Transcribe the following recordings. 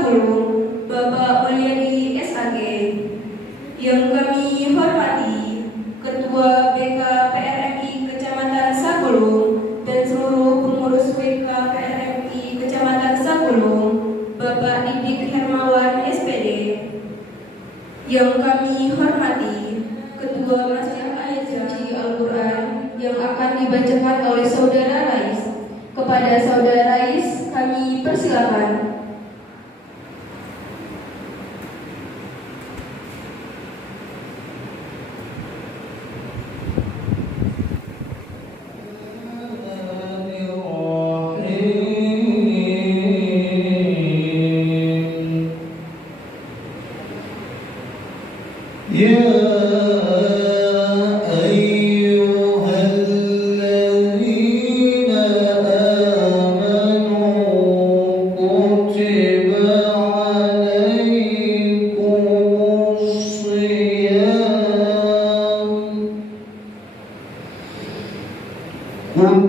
Sagulung, Bapak Mulyadi SAG, yang kami hormati Ketua BKPRMI Kecamatan Sagulung dan seluruh pengurus BKPRMI Kecamatan Sagulung, Bapak Didik Hermawan SPD, yang kami hormati Ketua Masjid Al-Suci Al-Quran yang akan dibacakan oleh Saudara Rais. Kepada Saudara Rais kami persilakan.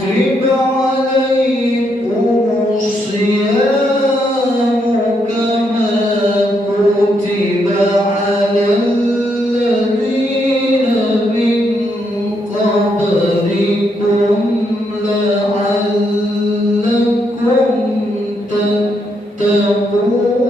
كتب عليكم الصيام كما كتب على الذين من قبلكم لعلكم تتقون.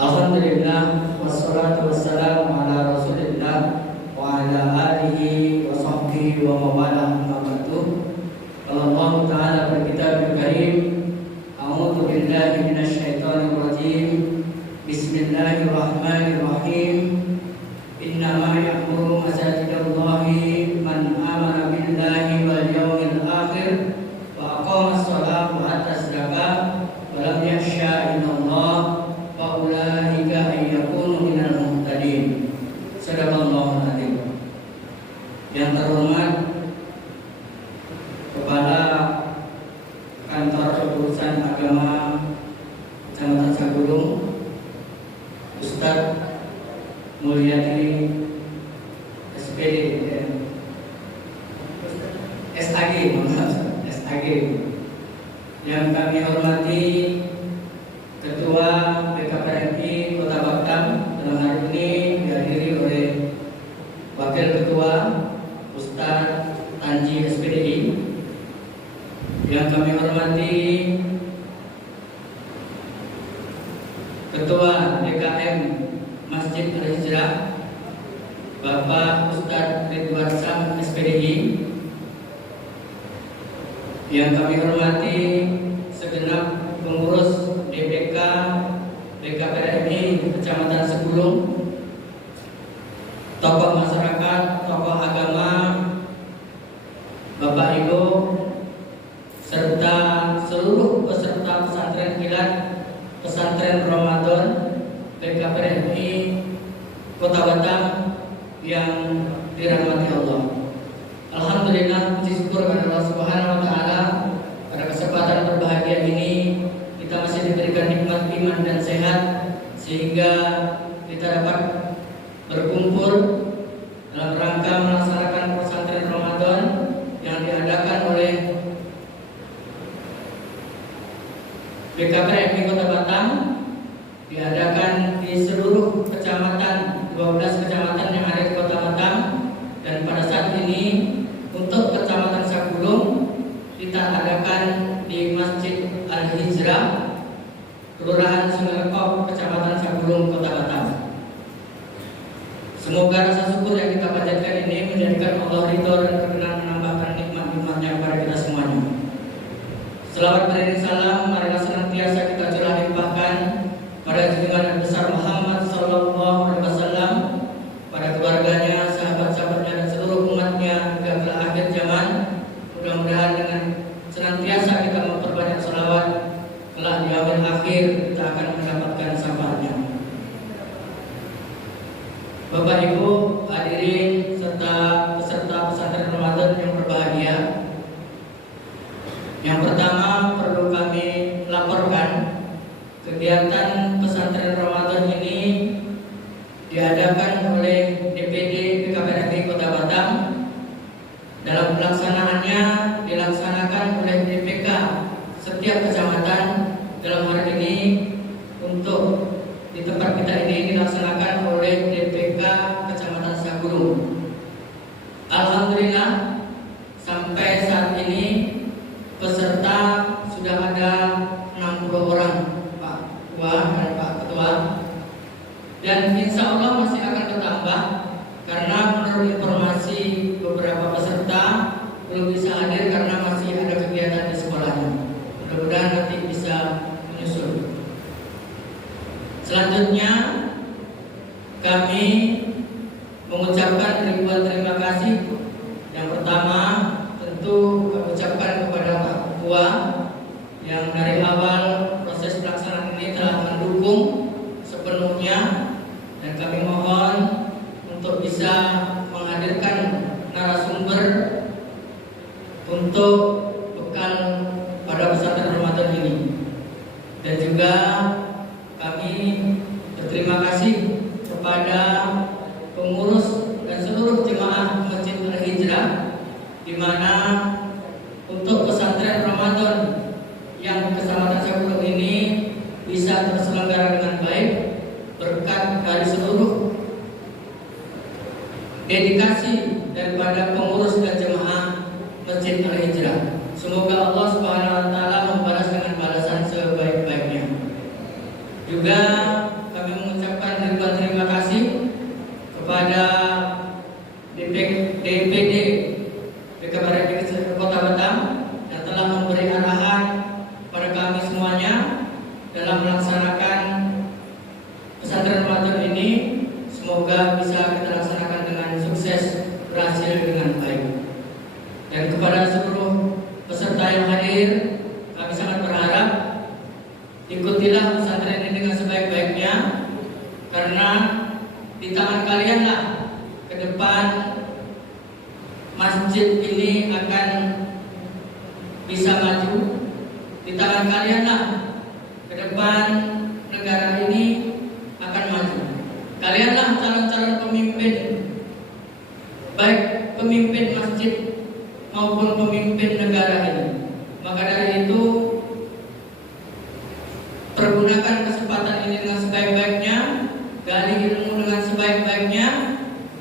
Alhamdulillah, wassalatu wassalamu ala rasulillah wa ala alihi wa sahbihi wa mawala amma ba'du. Allah Ta'ala berkitabul karim, a'udzu billahi minasyaitonir rajim. Bismillahirrahmanirrahim. Innama ya'muru masajidallahi man amana billahi wal yawmil akhir wa aqamas sholata wa atas zakah wa lam yakhsha illallah faulaika ayyakunu minal muhtadin. Sadaqallahu adzim. Yang terhormat Kepala Kantor Urusan Agama Kecamatan Sagulung, Ustadz Mulyadi SPD SAG, SAG. Yang kami hormati Ketua BKPRMI Kota Batam, dalam hari ini dihadiri oleh Wakil Ketua Ustadz Tanji SPDI. Yang kami hormati Ketua DKM Masjid Al-Hijrah Bapak Ustadz Ridwan Sam SPDI. Yang kami hormati segenap pengurus DPK BKPRMI Kecamatan Sagulung, tokoh masyarakat, tokoh agama, Bapak Ibu, serta seluruh peserta pesantren kilat pesantren Ramadan BKPRMI Kota Batam yang dirahmati Allah. Alhamdulillah, puji syukur kepada Allah Subhanahu wa taala, pada kesempatan berbahagia ini kita masih diberikan nikmat iman dan sehat sehingga kita dapat berkumpul dalam rangka melaksanakan pesantren Ramadan yang diadakan oleh BKPRMI Kota Batam, diadakan di seluruh kecamatan, 12 kecamatan yang ada di Kota Batam. Dan pada saat ini untuk Kecamatan Sagulung kita adakan di Masjid Al-Hijrah, Kelurahan Sungai Lekop, Kecamatan Sagulung, Kota Batam. Semoga rasa syukur yang kita panjatkan ini menjadikan Allah ridho dan berkenan menambahkan nikmat-nikmatnya kepada kita semuanya. Selawat beriring salam, marilah senantiasa kita curah limpahkan pada junjungan besar Muhammad Sallallahu Alaihi Wasallam, pada keluarganya, sahabat-sahabatnya, dan seluruh umatnya hingga ke akhir zaman. Mudah-mudahan dengan senantiasa kita memperbanyak selawat, kelak di akhir kita akan mendapatkan syafaatnya. Bapak Ibu hadirin serta peserta pesantren Ramadan yang berbahagia, yang pertama perlu kami laporkan, kegiatan pesantren Ramadan ini diadakan oleh DPD BKPRMI Kota Batam Dalam pelaksanaannya dilaksanakan oleh DPK setiap kecamatan. Dalam hari ini untuk di tempat kita ini dilaksanakan oleh DPK Kecamatan Sagulung. Alhamdulillah sampai saat ini peserta sudah ada 60 orang, Pak Ketua dan Pak Ketua, dan insya Allah masih akan bertambah karena menurut informasi beberapa peserta belum bisa hadir karena masih ada kegiatan di sekolahnya. Mudah-mudahan nanti bisa menyusul. Selanjutnya kami mengucapkan ribuan terima kasih. Yang pertama tentu kami ucapkan kepada Pak Ketua yang dari awal proses pelaksanaan ini telah mendukung sepenuhnya, dan kami mohon untuk bisa menghadirkan narasumber untuk bekal pada pesantren Ramadan ini. Dan juga kami berterima kasih kepada pengurus dan seluruh jemaah Masjid Al-Hijrah, di mana untuk pesantren Ramadan yang di Kecamatan Sagulung ini bisa terselenggara dengan baik berkat dari seluruh dedikasi daripada pengurus dan jemaah Masjid Al-Hijrah. Semoga Allah Subhanahu wa taala membalas dengan balasan sebaik-baiknya. Juga kami mengucapkan ribuan terima kasih kepada DPD BKPRD Kota Batam yang telah memberi arahan kepada kami semuanya dalam melaksanakan pesantren Ramadan ini. Semoga bisa kita laksanakan dengan sukses, berhasil dengan baik. Dan kepada seluruh peserta yang hadir, kami sangat berharap ikutilah pesantren ini dengan sebaik-baiknya, karena di tangan kalianlah ke depan masjid ini akan bisa maju. Di tangan kalianlah ke depan negara ini akan maju. Kalianlah calon-calon pemimpin, baik pemimpin masjid maupun pemimpin negara ini. Maka dari itu, pergunakan kesempatan ini dengan sebaik-baiknya, gali ilmu dengan sebaik-baiknya,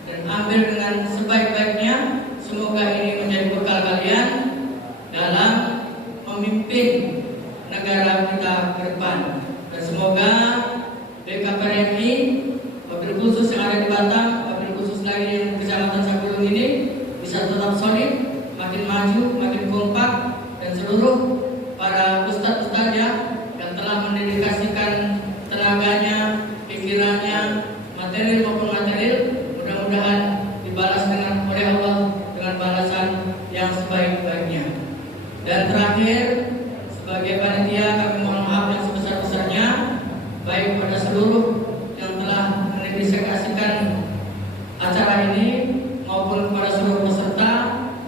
dan ambil dengan sebaik-baiknya. Semoga ini menjadi bekal kalian dalam memimpin negara kita ke depan. Dan semoga BKPRI, wabil khusus yang ada di Batam, wabil khusus lagi yang di Kecamatan Sagulung ini bisa tetap solid, makin maju, makin kompak, dan seluruh para ustadz-ustadzah yang telah mendedikasikan tenaganya, pikirannya, material maupun material, mudah-mudahan dibalas dengan oleh Allah dengan balasan yang sebaik-baiknya. Dan terakhir, sebagai panitia kami mohon maaf yang sebesar-besarnya, baik pada seluruh yang telah mendedikasikan acara ini maupun kepada seluruh peserta.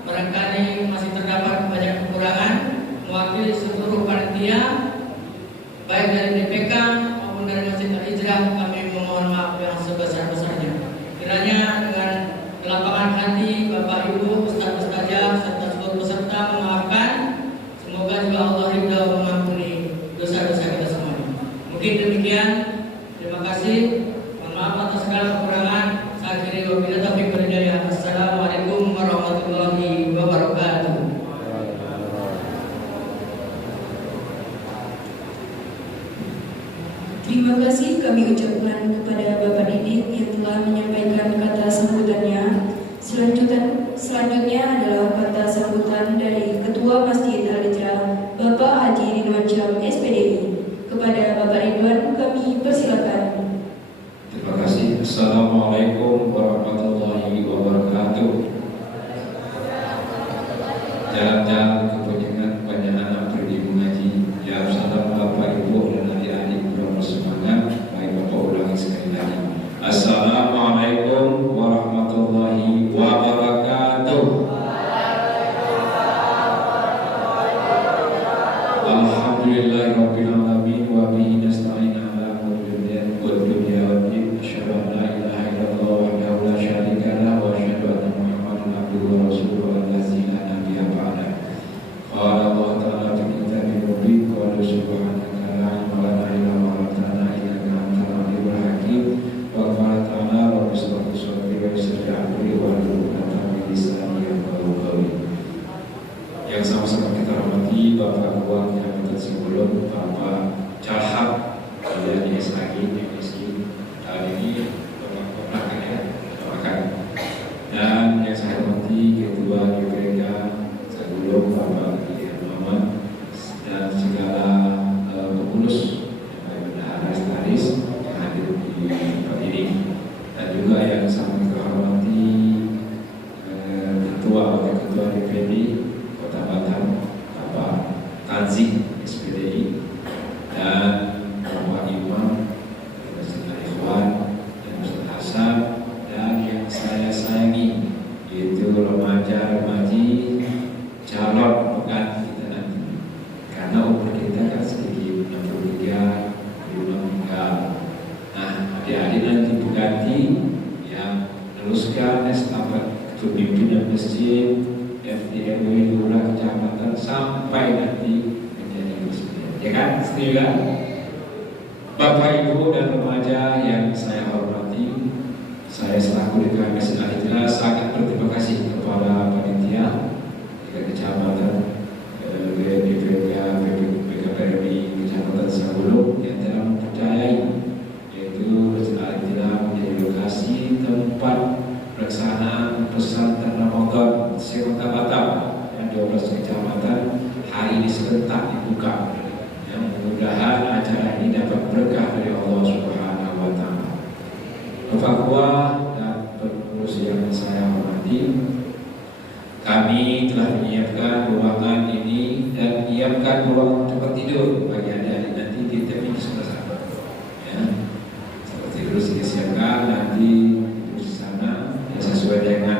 Barangkali masih terdapat banyak kekurangan. Mewakili seluruh panitia, baik dari DPK maupun dari Masjid Al-Hijrah, kami memohon maaf yang sebesar-besarnya. Kiranya dengan kelapangan hati Bapak Ibu, Ustaz-Ustazah serta seluruh peserta memaafkan. Semoga juga Allah ridha mengampuni dosa-dosa kita semuanya. Mungkin demikian. Terima kasih. Mohon maaf atas segala kekurangan. Saya akhiri wabillahi taufiq wal hidayah. Assalamualaikum warahmatullahi wabarakatuh. Terima kasih kami ucapkan kepada Bapak Didik yang telah menyampaikan kata sambutannya. Selanjutnya adalah kata sambutan dari Ketua Masjid Al-Hijrah, Bapak Haji Ridwan Syam, SPDI. Kepada Bapak Ridwan kami persilakan. Terima kasih. Assalamualaikum warahmatullahi wabarakatuh. Jalan-jalan kepentingan banyak anak pergi mengaji. Ya salam Bapak Ibu dan adik-adik bersemangat. Baik Bapak ulangi sekali lagi. Assalamualaikum warahmatullahi wabarakatuh. Alhamdulillahirabbil alamin wa bihi nasta'in ala umuri dunya waddin. Asyhadu an la ilaha illallah wahdahu la syarika lah wa asyhadu anna Muhammadan abduhu wa rasuluhu. Yang sama-sama kita hormati Bapak Ketua Kecamatan Simbolon, Bapak Calhab, dan SAG, MSI, tahun ini Bapak Keponakan ya, doakan. Dan yang saya hormati Ketua GPK Sagulung, Bapak Ian Muhammad, dan segala pengurus Bendahara Staris yang hadir di tempat ini, dan juga yang sama kita hormati Ketua DPD Kota Batam, Bapak Tanzik SPDI, dan Bapak Imam, Beserta Ikhwan, dan Ustaz Hasan, dan yang saya sayangi yaitu remaja-remaji calon pengganti kita nanti, karena umur kita kan sedikit 63 belum meninggal. Nah, adik-adik nanti pengganti yang meneruskan estafet kepemimpinan masjid, FDMW Lurah Kecamatan sampai nanti menjadi presiden. Ya kan? Setuju kan? Bapak Ibu dan remaja yang saya hormati, saya selaku DKMS Al-Hijrah sangat berterima kasih kepada panitia Kecamatan BKPRI Kecamatan Sagulung yang telah mempercayai yaitu Masjid Al-Hijrah menjadi lokasi tempat pelaksanaan pesantren Ramadan Sekota Batam yang 12 kecamatan hari ini serentak dibuka. Yang mudah-mudahan acara ini dapat berkah dari Allah Subhanahu wa Ta'ala. Bapak Ketua dan pengurus yang saya hormati, kami telah menyiapkan ruangan ini dan menyiapkan ruangan tempat tidur bagi adik-adik nanti di tepi di sebelah sana. Ya, tempat tidur disiapkan nanti di sana sesuai dengan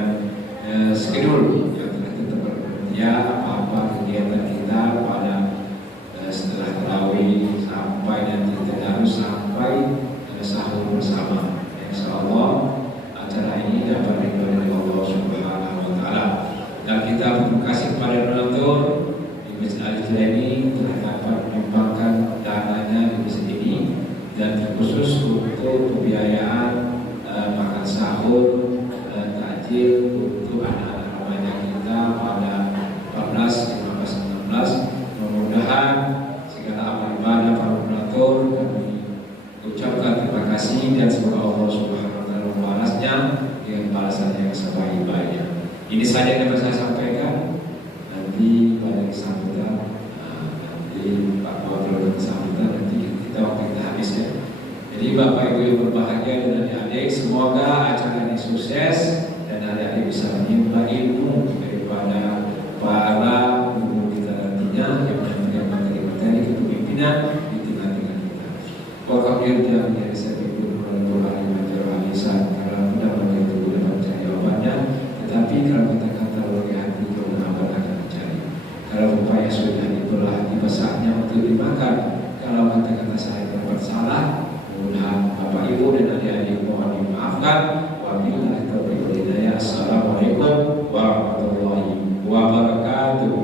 skedul yang telah ditetapkan ya, apa-apa kegiatan kita pada setelah tarawih sampai nanti tadarus sampai sahur bersama. Insyaallah acara ini dapat ridho dari Allah Subhanahu wa Ta'ala. Dan kita berterima kasih kepada donatur di Masjid Al-Hijrah ini telah dapat menyumbangkan dananya di masjid ini, dan terkhusus untuk pembiayaan makan sahur takjil untuk anak-anak remaja kita pada 14, 15, 16. Mudah-mudahan segala amal ibadah para donatur kami ucapkan terima kasih, dan semoga Allah Subhanahu wa Ta'ala membalasnya dengan balasan yang sebaik-baiknya. Ini saja yang dapat saya sampaikan. Nanti pada kesambutan, nanti Pak Wakil kesambutan, nanti kita waktu kita habis ya. Jadi Bapak Ibu yang berbahagia dan adik-adik, semoga acara ini sukses dan adik-adik bisa menimba ilmu daripada para guru kita nantinya yang menyampaikan materi-materi kepemimpinan di tengah-tengah kita. Wakil yang menjadi sertifikat menentu hari menjadi alisan karena mudah menjadi dapat mencari jawabannya. Tetapi kalau kata-kata bagi hati kemudahan akan mencari. Kalau upaya sudah itulah tiba saatnya untuk dimakan. Kalau kata-kata saya terdapat salah, mudah Bapak Ibu dan adik-adik mohon dimaafkan. Wabillahi taufiq wal hidayah. Assalamualaikum warahmatullahi wabarakatuh.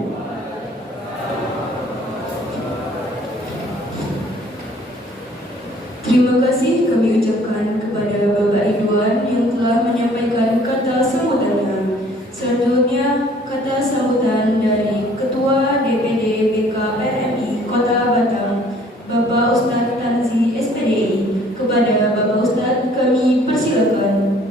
Terima kasih kami ucapkan kepada Bapak Ridwan yang telah menyampaikan kata sambutannya. Selanjutnya kata sambutan dari Ketua DPD BKPRMI Kota Batam, Bapak Ustadz Tanzi SPDI. Kepada Bapak Ustadz kami persilakan.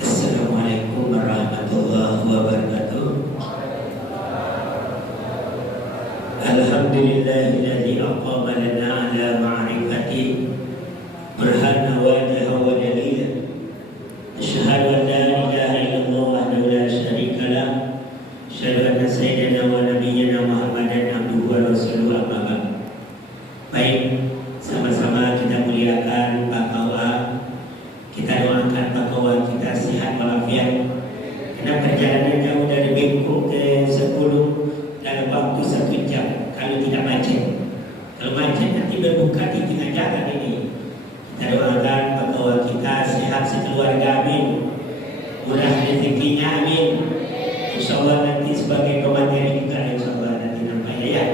Assalamualaikum warahmatullahi wabarakatuh. Alhamdulillahilladzi aqama lana ala ma'rifati burhana wajha wa dalila. Asyhadu an la ilaha illallah wahdahu la syarika lah. Asyhadu anna sayyidana wa nabiyyana Muhammadan abduhu wa rasuluhu amma ba'd. Baik, sama-sama kita muliakan Pak Kawa. Kita doakan Pak Kawa kita sehat walafiat. Karena perjalanan jauh dari Bengkok ke 10 dalam waktu 1 jam kalau tidak macet. Kalau macet nanti berbuka di tengah jalan ini. Kita doakan Pak Kawa kita sehat sekeluarga, amin. Murah rezekinya, amin. InsyaAllah nanti sebagai pemateri juga, InsyaAllah nanti nampaknya ya.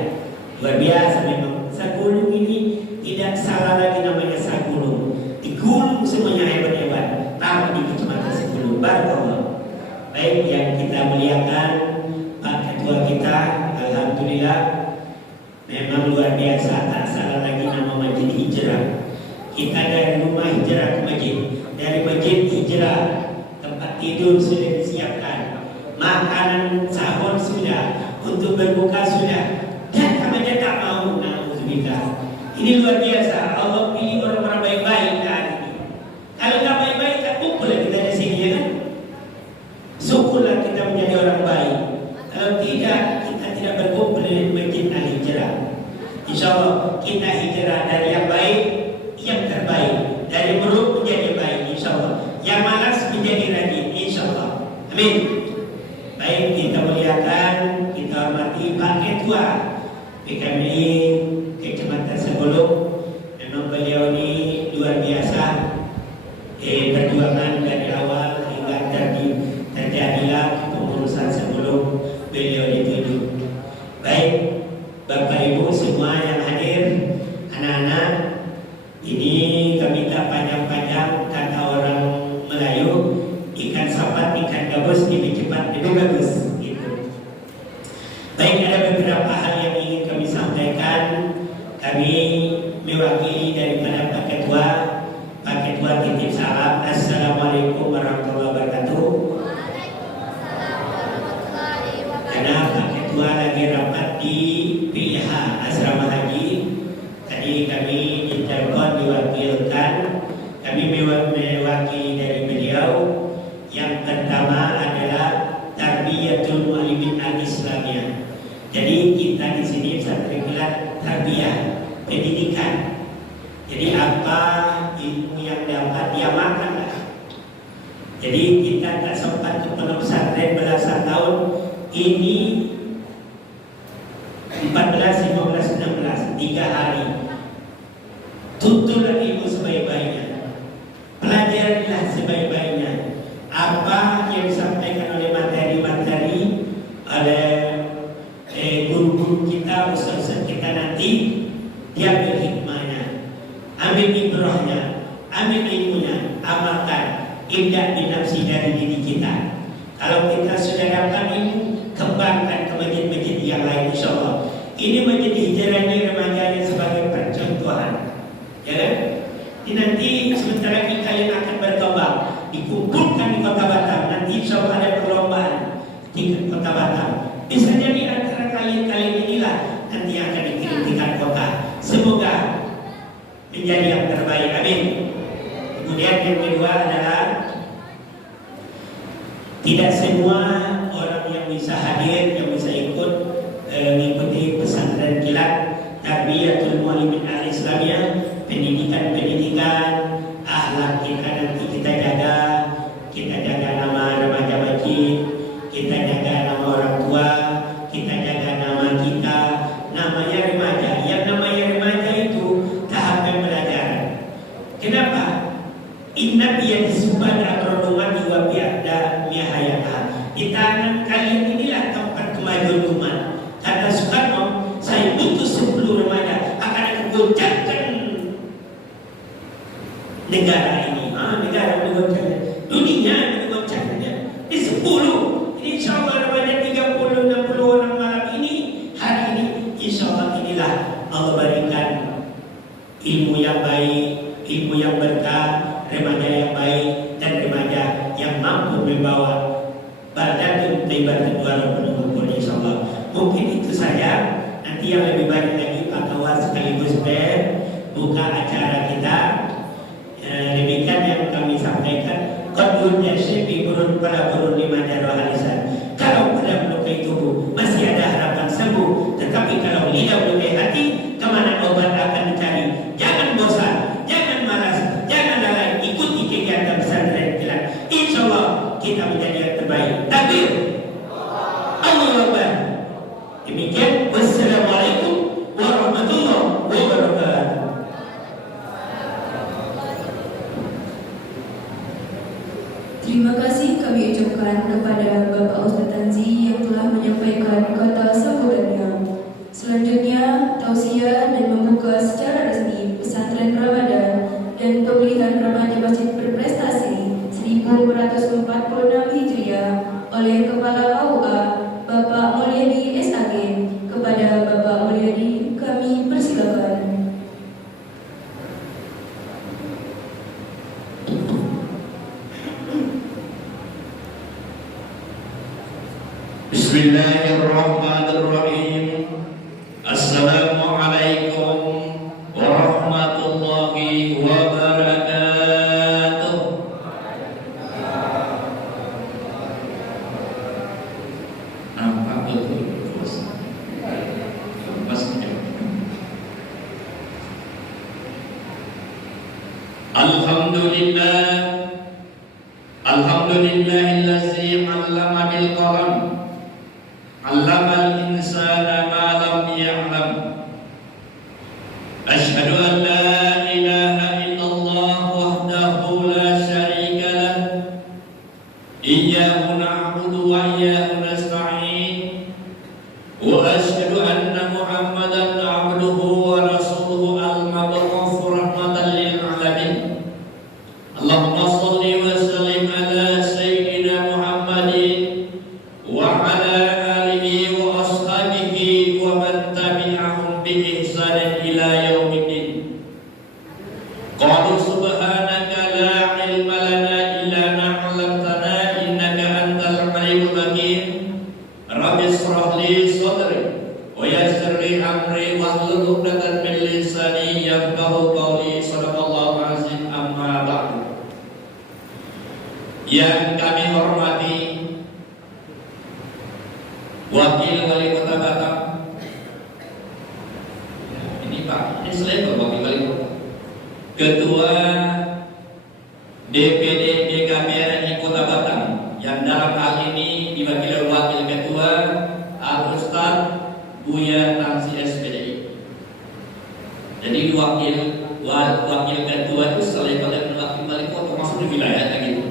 Luar biasa memang. Sagulung ini tidak salah lagi namanya Sagulung. Di Gunung Baik yang kita muliakan Pak Ketua kita, alhamdulillah memang luar biasa, tak salah lagi nama Masjid Hijrah. Kita dari rumah hijrah ke masjid, dari masjid hijrah, tempat tidur sudah disiapkan, makanan sahur sudah, untuk berbuka sudah, dan kami tak mau. Na'udzubillah. Ini luar biasa. Allah pilih orang-orang baik-baik hari ini. Kalau tak baik-baik, tak kumpul kita di sini, ya kan? Syukurlah kita menjadi orang baik. Kalau tidak, kita tidak berkumpul di masjid Al-Hijrah. InsyaAllah kita hijrah dari yang baik, yang terbaik, dari buruk menjadi baik, InsyaAllah. Yang malas menjadi rajin, InsyaAllah. Amin. Baik, kita muliakan, kita hormati Pak Ketua PKMI Kecamatan Sebulung. Memang beliau ini luar biasa, perjuangan dari awal hingga terjadilah kepengurusan Sebulung beliau ditunjuk. Baik, Bapak Ibu semua yang hadir, anak-anak, ini kami tak panjang-panjang, kata orang Melayu, ikan sapat, ikan gabus lebih cepat, lebih bagus. Gitu. Baik, ada beberapa hal yang ingin kami sampaikan. Kami mewakili daripada Pak Ketua. Pak Ketua titip salam. Assalamualaikum warahmatullahi wabarakatuh. Karena Pak Ketua lagi rapat di PIH Asrama Haji. Tadi kami ditelepon diwakilkan. Kami mewakili dari beliau. Yang pertama adalah Tarbiyatul Mu'allimin Al-Islamiyah. Jadi kita di sini pesantren tarbiyah, pendidikan. Jadi apa ilmu yang dapat dia makanlah. Jadi kita tak sempat ke pondok pesantren belasan tahun. Ini 14, 15, 16, 3 hari. Tuntutlah ilmu sebaik-baiknya. Pelajarilah sebaik-baiknya. Apa yang disampaikan oleh materi-materi oleh guru-guru kita, ustaz-ustaz kita nanti, diambil hikmahnya, ambil ibrahnya, ambil ilmunya, amalkan, indah dinafsi dari diri kita. Kalau kita sudah dapat ilmu, kembangkan ke masjid-masjid yang lain, insyaAllah. Ini masjid hijrah ini remajanya sebagai percontohan, ya kan? Ini nanti sebentar lagi kalian akan bertobat, dikumpulkan di Kota Batam. Nanti insyaAllah ada perlombaan di Kota Batam. Bisa jadi antara kalian inilah nanti yang akan dikirimkan kota. Semoga menjadi yang terbaik. Amin. Kemudian yang kedua adalah tidak semua orang yang bisa hadir, yang bisa ikut mengikuti pesantren kilat Tarbiyatul Mu'allimin Al-Islamiyah. Pendidikan, akhlak kita nanti kita jaga nama remaja masjid, kita jaga nama orang tua, kita jaga nama kita, namanya remaja. Yang namanya remaja itu tahap pembelajaran. Kenapa? Inna biyadi subhana akrodumati wa bi'adda miyahayata. Di tangan kalian inilah tempat kemajuan umat. Kata Soekarno, saya putus 10 remaja akan goncangkan negara ini. Negara digoncangkan, dunia digoncangkannya di 10. Ini insyaAllah remaja 30-60 orang malam ini, hari ini insyaAllah inilah Allah berikan ilmu yang baik, ilmu yang berkah, remaja yang baik, dan remaja yang mampu membawa badan taibatun walaupun insyaAllah. Mungkin itu saja. Nanti yang lebih banyak lagi Pak Kawas sekaligus buka acara kita. Demikian yang kami sampaikan. Qadun yashifi burun pada burun lima darah halisan. Kalau pada melukai tubuh masih ada harapan sembuh, tetapi kalau lidah melukai hati, kemana obat akan dicari? Jangan bosan, jangan malas, jangan lalai, ikuti kegiatan pesantren kilat. InsyaAllah kita menjadi yang terbaik. Takbir, Allahu Akbar. Demikian. Wassalamualaikum warahmatullahi wabarakatuh. Terima kasih kami ucapkan kepada Bapak Ustaz Tanzi yang telah menyampaikan kata sambutannya. Selanjutnya, tausiah dan membuka secara resmi pesantren Ramadan dan pemilihan remaja masjid berprestasi 1446 Hijriah Bismillahirrahmanirrahim. Assalamualaikum warahmatullahi wabarakatuh. Nampak betul bos. Lepas Alhamdulillah. Alhamdulillahillazi 'allama bil qalam. 'Allamal insana ma lam ya'lam. Asyhadu an la ilaha illallah wahdahu la syarika lah. Iyyahu na'budu wa iyyahu nasta'in. Wa asyhadu anna Muhammadan 'abduhu wa rasuluhu al-mab'uts rahmatan lil 'alamin. Allahumma shalli wa sallim ala sayyidina Muhammadin wa ala alihi wa ashabihi wa man tabi'ahum bi ihsanin ila yaumiddin. Qalu subhanaka la ilma lana illa ma 'allamtana innaka antal alimul hakim. Rabbi shrah li sadri wa yassir li amri wahlul 'uqdatam min lisani yafqahu qawli. Shadaqallahu azim. Amma ba'du. Yang kami hormati Wakil Wali Kota Batam. Ini Pak, ini selain Wakil Wali Kota, Ketua DPD DKP RI Kota Batam, yang dalam hal ini diwakili Wakil Ketua Al-Ustaz Buya Tamsi SPDI. Jadi wakil ketua itu selain pada wakil wali kota masuk di wilayahnya gitu.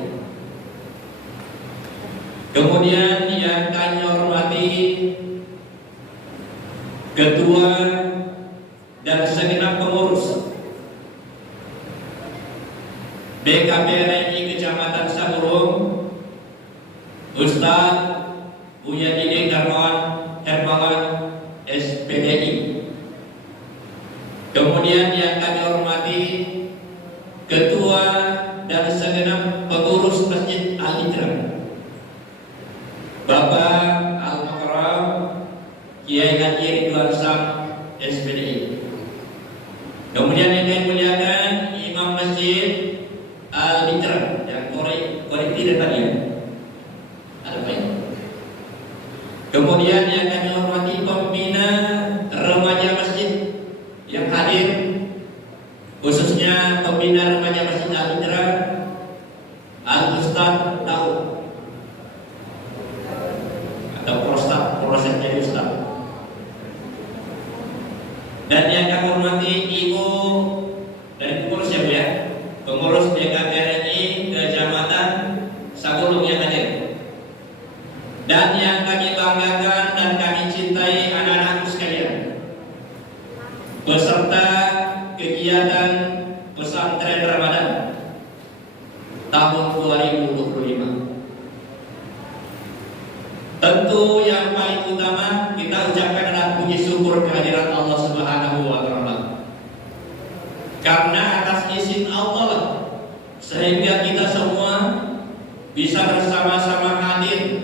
Kemudian yang kami hormati ketua dan segenap pengurus BKP RI Kecamatan Saburung, Ustaz Buya Didi Darmawan Hermawan SPDI. Kemudian yang kami hormati ketua dan segenap pengurus Masjid Al-Hijrah, Bapak Al-Mukarram Kiai Haji Ridwan Sam SPDI. Kemudian yang kami muliakan Imam Masjid Al-Hijrah yang korek tidak tadi ada apa ini? Kemudian yang kami hormati pembina remaja masjid yang hadir, khususnya pembina remaja Masjid Al-Hijrah Al-Ustaz Tahu atau prosesnya Ustaz. Dan yang kami hormati Ibu dari pengurus ya Bu ya, pengurus BKP RI Kecamatan Saburung yang hadir. Dan yang kami banggakan dan kami cintai anak-anakku sekalian, peserta kegiatan pesantren Ramadan tahun 2025. Tentu yang paling utama kita ucapkan adalah puji syukur kehadiran Allah Subhanahu wa taala. Karena atas izin Allah lah sehingga kita semua bisa bersama-sama hadir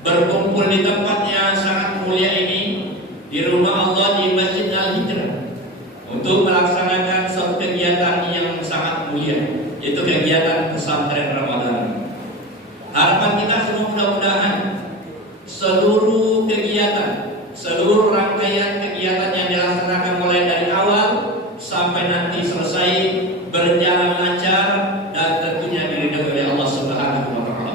berkumpul di tempat yang sangat mulia ini, di rumah Allah di Masjid Al-Hijrah, untuk melaksanakan suatu kegiatan yang sangat mulia, yaitu kegiatan pesantren Ramadan. Harapan kita semua mudah-mudahan seluruh kegiatan, seluruh rangkaian kegiatan yang dilaksanakan mulai dari awal sampai nanti selesai berjalan lancar dan tentunya diridhoi oleh Allah Subhanahu wa taala.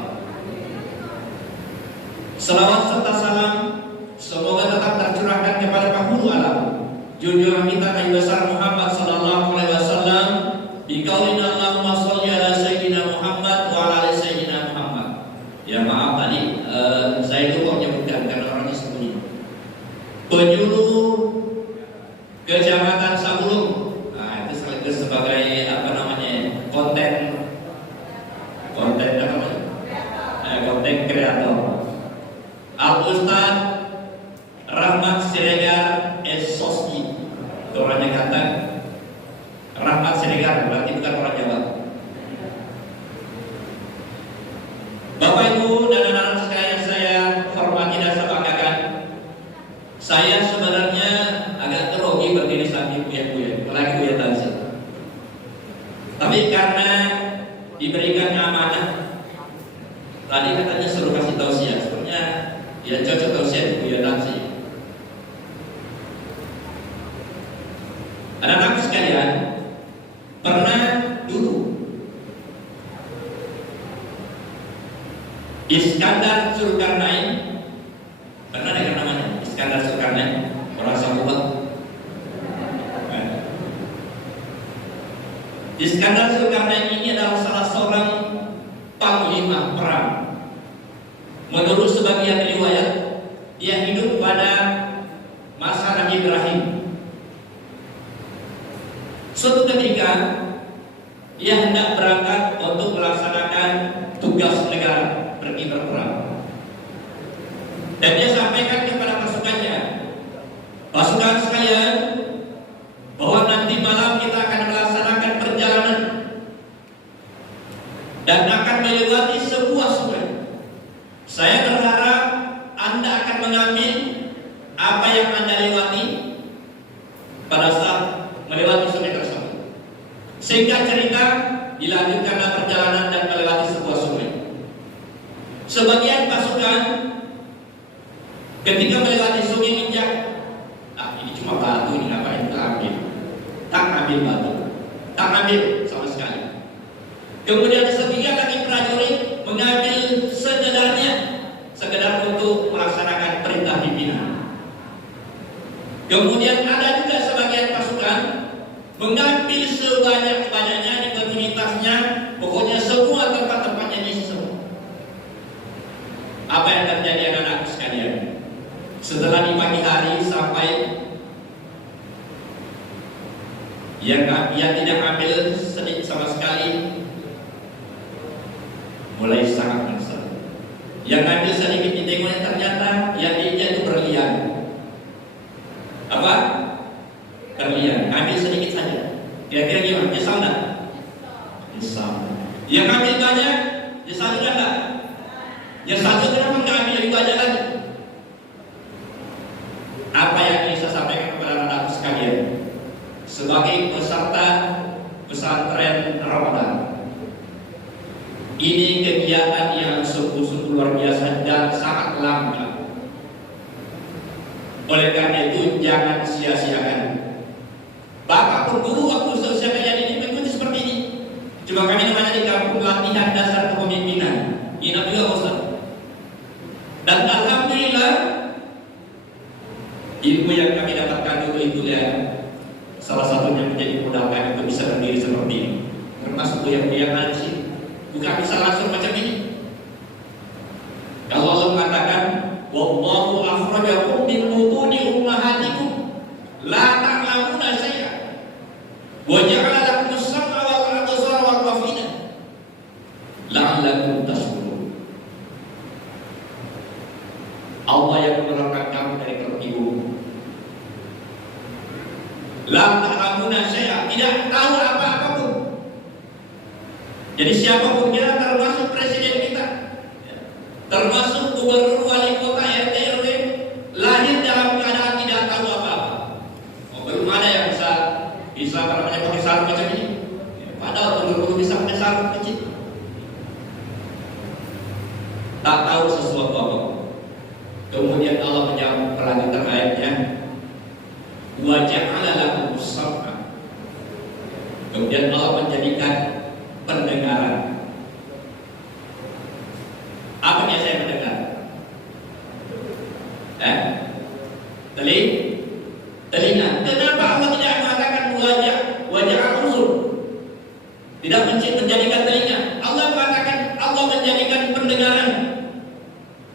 Selawat serta salam semoga tetap tercurahkan kepada penghulu alam, junjungan kita Nabi besar Muhammad sallallahu alaihi wasallam, bi qaulina Allahumma shalli ala sayyidina Muhammad wa ala ali sayyidina Muhammad. Ya maaf tadi saya lupa menyebutkan karena orangnya sembunyi. karena diberikan amanah. Tadi katanya suruh kasih tausiah, sebenarnya ya cocok tausiah di Buya Damsi. Anak-anak sekalian, pernah dulu Iskandar Zulkarnain, pernah dengar namanya? Iskandar Zulkarnain, orang Sabuat. Iskandar Zulkarnain ini adalah salah seorang panglima perang. Menurut sebagian riwayat, dia hidup pada masa Nabi Ibrahim. Suatu ketika ia hendak berangkat untuk melaksanakan tugas negara, pergi berperang. Dan dia sampaikan kepada pasukannya, pasukan sekalian, bahwa nanti malam kita akan melaksanakan perjalanan dan akan melewati sebuah sungai. Saya berharap Anda akan mengambil apa yang Anda lewati pada saat melewati sungai tersebut. Singkat cerita, dilanjutkanlah perjalanan dan melewati sebuah sungai. Sebagian pasukan ketika melewati sungai minjak, ini cuma batu, ini ngapain kita ambil? Tak ambil batu, tak ambil sama sekali. Kemudian sebagian lagi prajurit mengambil sekedarnya, sekedar untuk melaksanakan perintah pimpinan. Kemudian ada juga sebagian pasukan mengambil sebanyak-banyaknya di komunitasnya, pokoknya semua tempat-tempatnya diisi semua. Apa yang terjadi anak-anak sekalian? Setelah di pagi hari sampai yang tidak ambil sedikit sama sekali, mulai sangat menyesal. Yang ambil sedikit ditengoknya ternyata yang dia itu berlian. Apa? Berlian. Ambil sedikit saja. Kira-kira gimana? Nyesal enggak? Nyesal. Yang ambil banyak, nyesal juga enggak? Nyesal juga kenapa enggak ambil lebih banyak lagi? Apa yang ingin saya sampaikan kepada anak-anak sekalian? Sebagai peserta pesantren Ramadan, ini kegiatan yang sungguh-sungguh luar biasa dan sangat langka. Oleh karena itu jangan sia-siakan. Bapak pun dulu waktu usia kalian ini mengikuti seperti ini. Cuma kami namanya di kampung latihan dasar kepemimpinan. Ini juga Ustaz. Dan alhamdulillah ilmu yang kami dapatkan dulu itu ya, salah satunya menjadi modal kami untuk bisa berdiri seperti ini. Termasuk yang ada di sini. Bukan bisa langsung macam ini. Kalau Allah mengatakan, wallahu akhrajakum min butuni ummahatikum la ta'lamuna syai'an wa ja'ala lakum as-sam'a wal absara wal afida la'allakum tashkurun. Allah yang mengeluarkan kamu dari perut ibu. La ta'lamuna syai'an, tidak tahu apa-apa pun. Jadi siapapun kita, termasuk presiden kita, termasuk gubernur, wali kota, RT, RW, lahir dalam keadaan tidak tahu apa-apa. Belum ada yang bisa pakai sarung macam ini. Padahal gubernur bisa pakai sarung kecil. Tak tahu sesuatu apa. Kemudian Allah menjawab kelanjutan ayatnya, wa ja'ala lakum as-sam'a. Kemudian Allah menjadikan pendengaran. Apa yang saya mendengar? Telinga. Kenapa Allah tidak mengatakan wajah al-uzur? Tidak menjadikan telinga. Allah mengatakan Allah menjadikan pendengaran.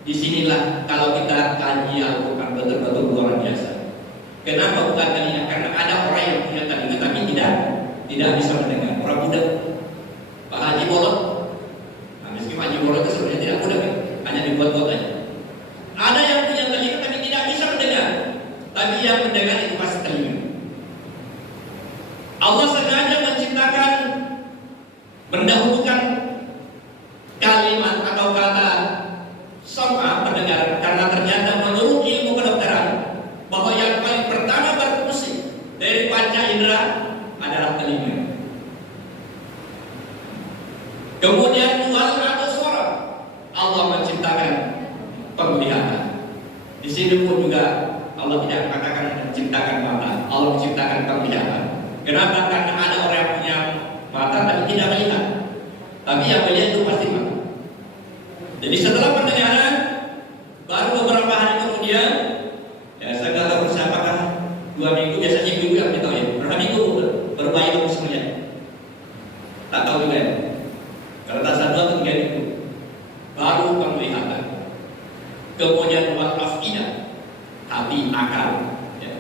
Disinilah kalau kita kaji Al-Quran betul-betul luar biasa. Kenapa bukan telinga? Karena ada orang yang punya telinga tapi tidak bisa mendengar. Orang budak. Pak Haji Bolot, meskipun Haji Bolot itu sebenarnya tidak mudah kan, hanya dibuat-buat aja. Ada yang punya telinga tapi tidak bisa mendengar, tapi yang mendengar itu pasti telinga. Allah sengaja menciptakan, mendahulukan kalimat atau kata sam'a pendengaran, karena ternyata menurut ilmu kedokteran bahwa yang paling pertama berfungsi dari panca indera adalah telinga. Kemudian 200 orang Allah menciptakan penglihatan. Di sini pun juga Allah tidak mengatakan menciptakan mata, Allah menciptakan penglihatan. Kenapa? Karena ada orang yang punya mata tapi tidak melihat, tapi yang melihat itu pasti mata. Jadi setelah pendengaran, baru beberapa hari kemudian, ya saya nggak tahu siapakah 2 minggu, biasanya ibu yang kita tahu ya, berapa minggu berbayi bagus melihat, tak tahu juga ya. Kalau tak 1 atau 3 minggu, baru penglihatan. Kemudian wal afidah, hati, akal. Ya.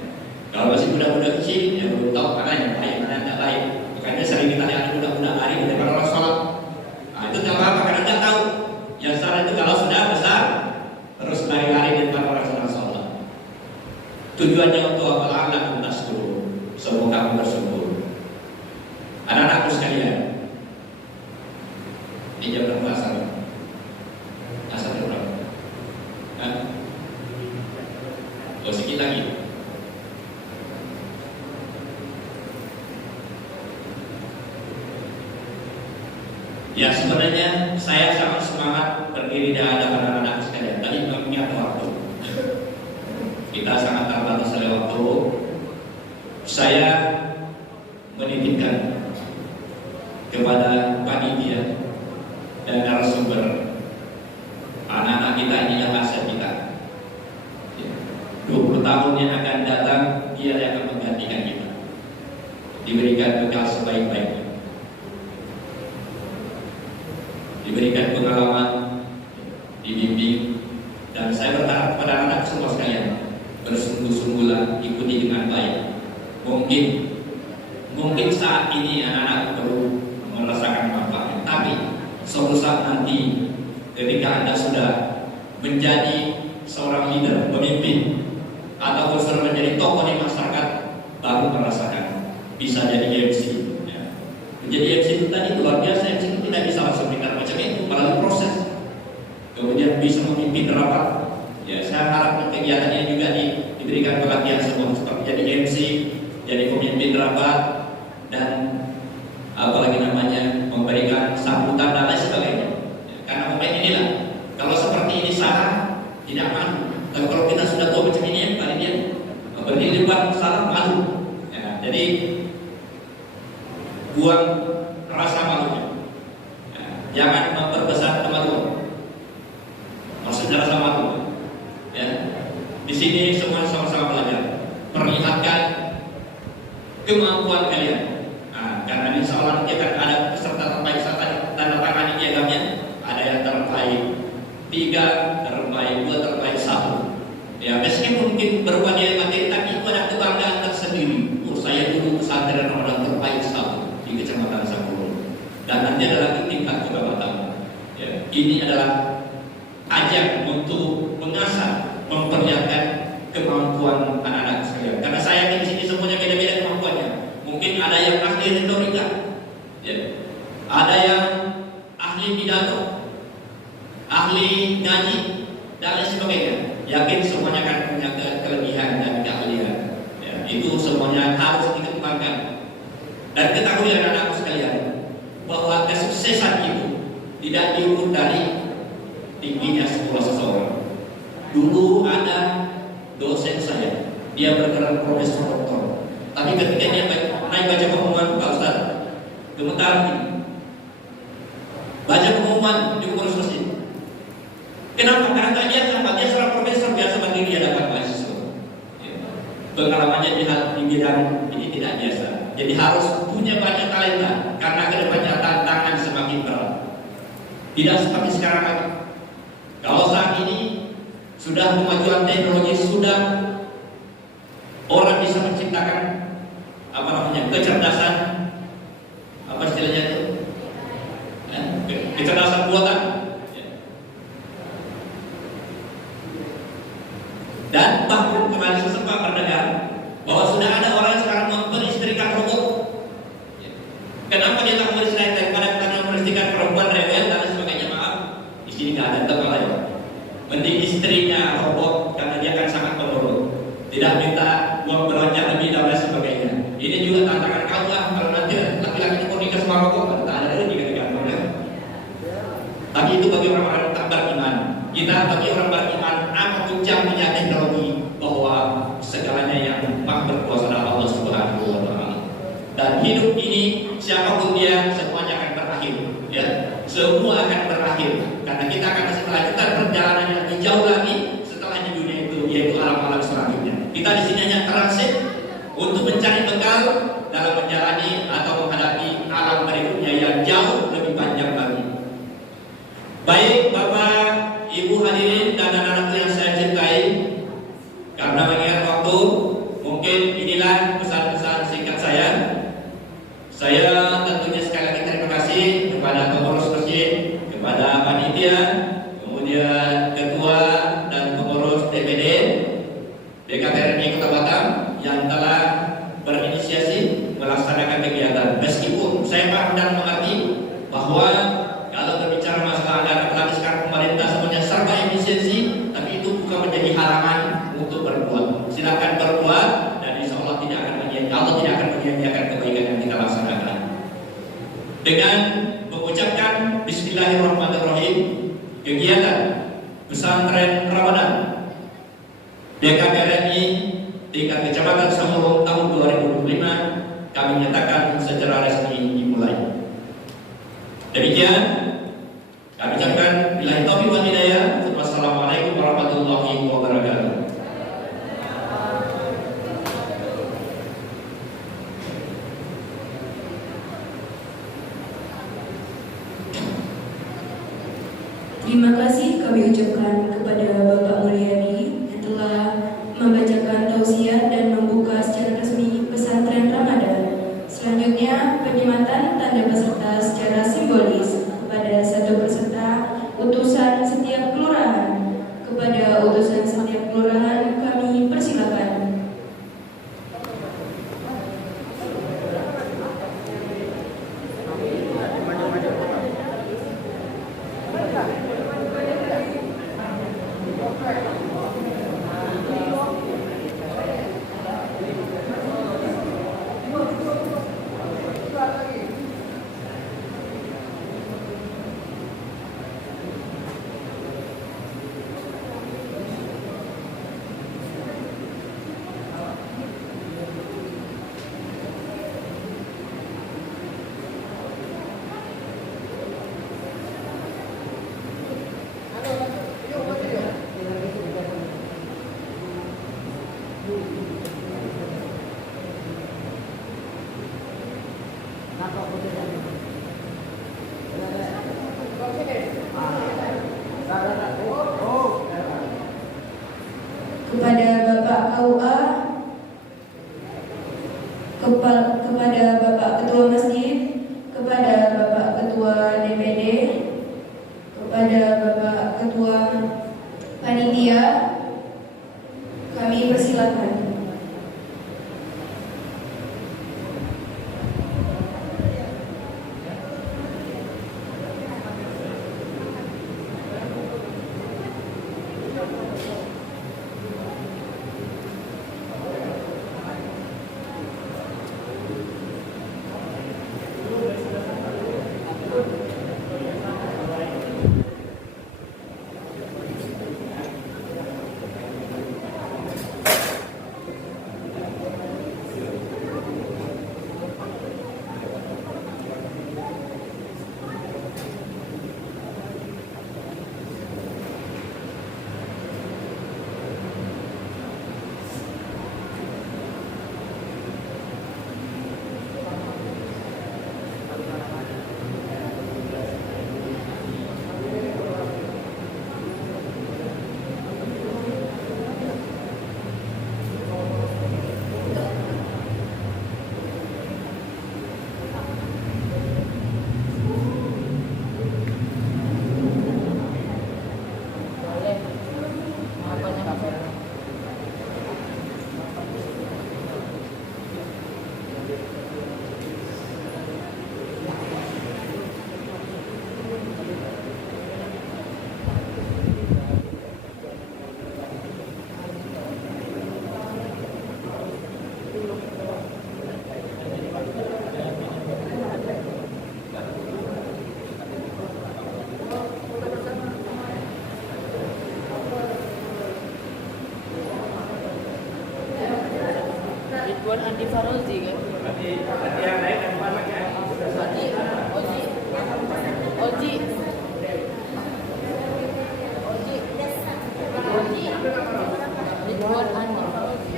Kalau masih muda-muda kecil, ya belum tahu mana yang baik, mana yang tidak baik. Makanya sering kita lihat muda-muda hari di depan orang sholat. Nah, itu tidak apa-apa karena tidak tahu. Yang salah itu kalau sudah besar, terus lari-lari di depan orang sholat. Tujuannya untuk apa? Allah tuntas dulu. Semoga kamu bersyukur. Anak-anakku sekalian, ini jam berapa asal? Asal berapa? Oh, sedikit lagi. Ya sebenarnya saya sangat semangat berdiri di hadapan anak-anak sekalian. Tadi mengingat waktu. Kita sangat terbatas oleh waktu. Saya menitipkan kepada panitia dan narasumber, anak-anak kita inilah aset kita. 20 tahun yang akan datang, dia yang akan menggantikan kita. Diberikan bekal sebaik-baiknya, diberikan pengalaman, dibimbing, dan saya berharap kepada anak semua sekalian bersungguh-sungguhlah, ikuti dengan baik. Mungkin saat ini anak-anak perlu merasakan manfaatnya, tapi suatu saat nanti ketika Anda sudah menjadi seorang leader, pemimpin, atau sudah menjadi tokoh di masyarakat, baru merasakan bisa jadi MC. Ya. Menjadi MC itu tadi luar biasa. MC itu tidak bisa langsung minta macam itu, melalui proses. Kemudian bisa memimpin rapat. Ya, saya harap kegiatan ini juga diberikan pelatihan semua seperti jadi MC, jadi pemimpin rapat, dan apalagi namanya memberikan sambutan dan lain sebagainya. Ya, karena pemain inilah, kalau seperti ini salah tidak malu. Dan kalau kita sudah tahu macam ini, paling dia berdiri depan salah malu. Ya, jadi buang rasa malunya. Ya, jangan memperbesar kemaluan. Maksudnya rasa malu. Ya, di sini semua sama-sama belajar. Perlihatkan kemampuan kalian. Nah, karena insya Allah nanti akan ada peserta terbaik tanda tangan piagamnya. Ada yang terbaik 3, terbaik 2, terbaik 1. Ya, meskipun mungkin berubah dia materi, tapi itu ada kebanggaan tersendiri. Oh, saya dulu pesantren orang terbaik 1 di Kecamatan Sampurun. Dan nanti ada lagi tingkat kebanggaan. Ya, ini adalah ajang untuk mengasah, memperlihatkan kemampuan anak-anak sekalian. Karena saya di sini semuanya beda-beda kemampuannya. Mungkin ada yang ahli retorika, ya. Ada yang ahli pidato, ahli ngaji, dan lain sebagainya. Yakin semuanya akan punya kelebihan dan keahlian. Ya, itu semuanya harus dikembangkan. Dan ketahui anak-anakku sekalian bahwa kesuksesan itu tidak diukur dari tingginya sekolah seseorang. Dulu ada dosen saya, dia bergerak profesor doktor. Tapi ketika dia naik baca pengumuman, Pak Ustaz, gemetar ini. Baca pengumuman di universitas. Kenapa? Karena tak biasa, dia seorang profesor biasa bagi dia dapat mahasiswa. Pengalamannya di bidang ini tidak biasa. Jadi harus punya banyak talenta, karena kedepannya tantangan semakin berat. Tidak seperti sekarang lagi. Kalau saat ini sudah kemajuan teknologi, sudah orang bisa menciptakan kecerdasan, apa istilahnya itu? Ya, kecerdasan buatan. Dan bahkan kemarin saya sempat mendengar bahwa sudah ada orang yang sekarang memperistrikan robot. Kenapa dia tak memperistrikan daripada karena memperistrikan perempuan rewel dan sebagainya? Maaf, di sini nggak ada tempat lain. Mending istrinya robot karena dia akan sangat penurut, tidak minta uang belanja lebih dan lain sebagainya. Ini juga tantangan kamu lah kalau nanti laki-laki itu nikah sama robot, tak ada lagi kan? Tapi itu bagi orang-orang yang tak beriman. Kita bagi orang beriman, apapun canggihnya teknologi, bahwa segalanya yang maha berkuasa adalah Allah Subhanahu wa Ta'ala. Dan hidup ini siapapun dia, semuanya akan berakhir. Ya, semua akan berakhir. Karena kita akan masih melanjutkan perjalanan yang lebih jauh lagi setelah di dunia itu, yaitu alam-alam selanjutnya. Kita di sini hanya transit untuk mencari bekal dalam menjalani atau menghadapi alam berikutnya yang jauh lebih panjang lagi. Baik Bapak, Ibu hadirin dan anak-anakku yang saya cintai, karena mengingat waktu, mungkin inilah pesan-pesan singkat saya. Saya tentunya sekali lagi terima kasih kepada pengurus masjid, kepada panitia, kemudian ketua dan pengurus DPD BKTRI Kota Batam yang telah berinisiasi melaksanakan kegiatan. Meskipun saya paham dan mengerti bahwa kalau berbicara masalah anggaran apalagi sekarang pemerintah semuanya serba efisiensi, tapi itu bukan menjadi halangan untuk berbuat. Silakan berbuat dan insya Allah tidak akan menyia-nyiakan kebaikan yang kita laksanakan. Dengan mengucapkan Bismillahirrahmanirrahim, kegiatan pesantren Ramadan BKTRI tingkat Kecamatan Samulung tahun 2025 kami nyatakan secara resmi dimulai. Demikian kami ucapkan billahi taufiq wal hidayah. Wassalamualaikum warahmatullahi wabarakatuh. Terima kasih kami ucapkan kepada Bapak Mulyadi yang telah membacakan tausiah dan membuka secara resmi pesantren Ramadan. Selanjutnya penyematan tanda peserta secara simbolis kepada satu peserta utusan setiap kelurahan. Kepada utusan setiap kelurahan kami persilakan. Kepada Bapak KUA, kepada Bapak Ketua Masjid, kepada Bapak Ketua DPD, kepada Bapak Ketua Panitia, kami persilakan. Ridwan Andi Farozi kan? Tadi yang lain yang mana ya? Oji. Oji. Ridwan Andi Farozi.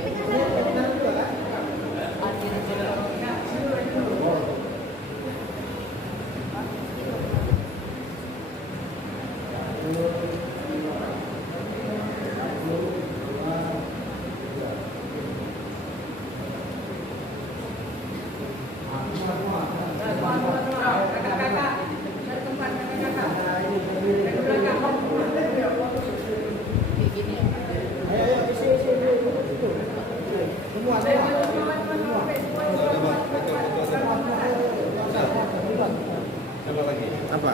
Andi Ridwan. Kayak gini ya. Apa?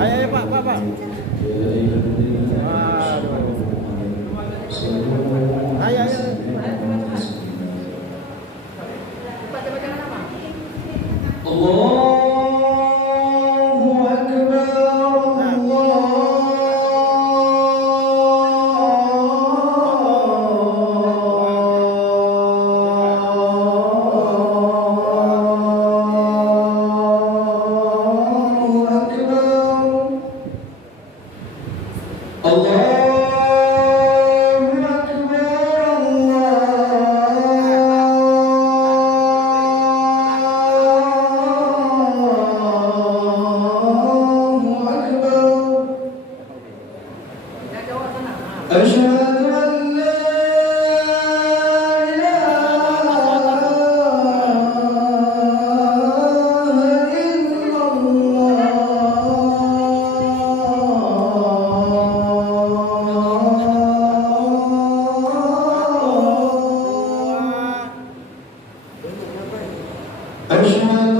Ayo Pak. Ayo. Allahu Akbar. Allahu Akbar. Allahu Akbar. Allahu Akbar. Asyhadu an la ilaha illallah. Asyhadu